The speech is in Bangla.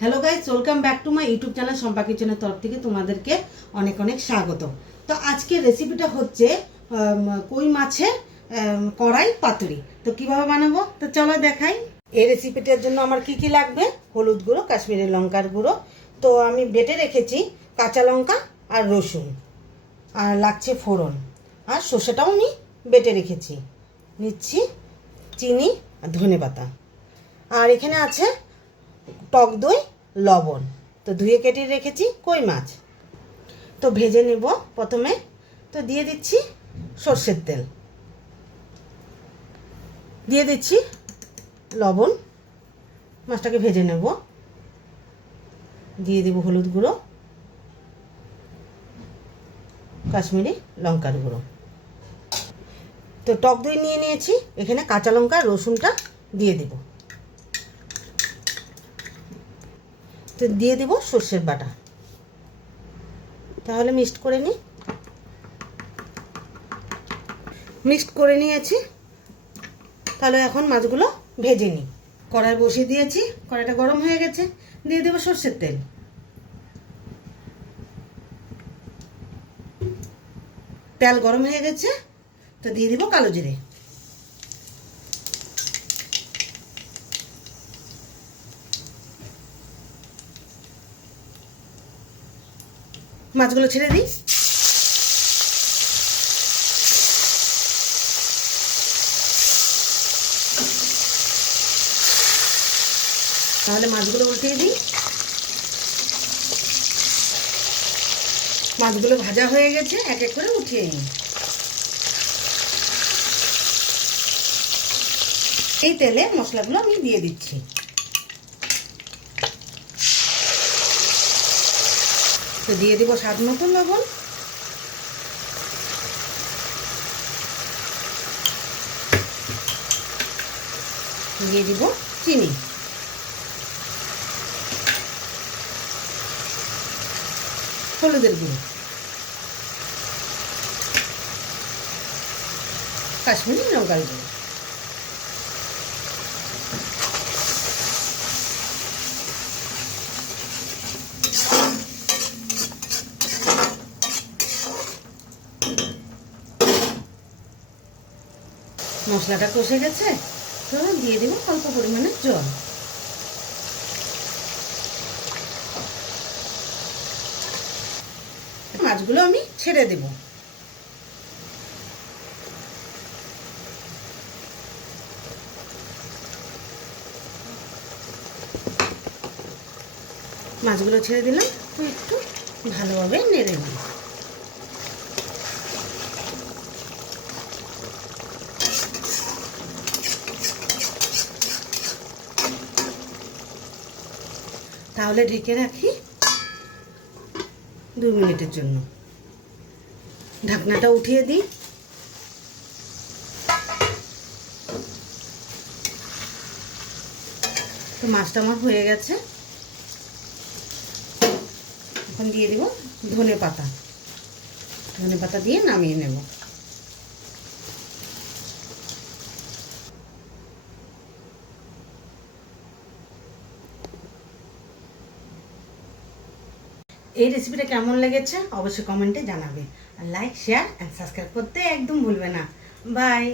Hello guys, welcome back to my YouTube channel Shampa কিচেনের তরফ থেকে তোমাদেরকে অনেক অনেক স্বাগত। তো আজকের রেসিপিটা হচ্ছে কই মাছের কড়াই পাতুরি। তো কিভাবে বানাবো তো চলো দেখাই। এই রেসিপিটার জন্য আমার কি কি লাগবে: হলুদ গুঁড়ো, কাশ্মীরি লঙ্কার গুঁড়ো, তো আমি বেটে রেখেছি কাঁচা লঙ্কা আর রসুন, আর লাগছে ফোড়ন, আর সর্ষেটাও আমি বেটে রেখেছি। নিচ্ছি চিনি আর ধনেপাতা, আর এখানে আছে টক দই, লবণ। তো ধুয়ে কেটে রেখেছি কই মাছ। তো ভেজে নেব প্রথমে। তো দিয়ে দিচ্ছি সর্ষের তেল, দিয়ে দিচ্ছি লবণ, মাছটাকে ভেজে নেব। দিয়ে দেব হলুদ গুঁড়ো, কাশ্মীরি লঙ্কার গুঁড়ো। তো টক দই নিয়ে নিয়েছি, এখানে কাঁচা লঙ্কা রসুনটা দিয়ে দেব। তো দিয়ে দেব সর্ষের বাটা। তাহলে মিক্সড করে নিই। মিক্সড করে নিয়েছি। তাহলে এখন মাছগুলো ভেজে নিই। কড়াই বসিয়ে দিয়েছি, কড়াইটা গরম হয়ে গেছে। দিয়ে দেব সর্ষের তেল। তেল গরম হয়ে গেছে, তো দিয়ে দিব কালো জিরে। মাছগুলো ছেড়ে দিই। তাহলে মাছগুলো উল্টিয়ে দিই। মাছগুলো ভাজা হয়ে গেছে, এক এক করে উঠিয়ে নিই। এই তেলে মশলাগুলো আমি দিয়ে দিচ্ছি। তো দিয়ে দিব স্বাদ মতো লবণ, দিয়ে দিব চিনি, হলুদের গুঁড়ো, কাশ্মীরি লঙ্কার গুঁড়ো। মশলাটা কষে গেছে, তো দিয়ে দেবো অল্প পরিমাণে জল। মাছগুলো আমি ছেড়ে দেব। মাছগুলো ছেড়ে দিলাম, তো একটু ভালোভাবে নেড়ে নিই। তাহলে ঢেকে রাখি 2 মিনিটের জন্য। ঢাকনাটা উঠিয়ে দিই। তো মাছটা আমার হয়ে গেছে। এখন দিয়ে দেব ধনে পাতা। ধনে পাতা দিয়ে নামিয়ে নেব। এই রেসিপিটা কেমন লেগেছে অবশ্যই কমেন্টে জানাবে। আর লাইক, শেয়ার অ্যান্ড সাবস্ক্রাইব করতে একদম ভুলবে না। বাই।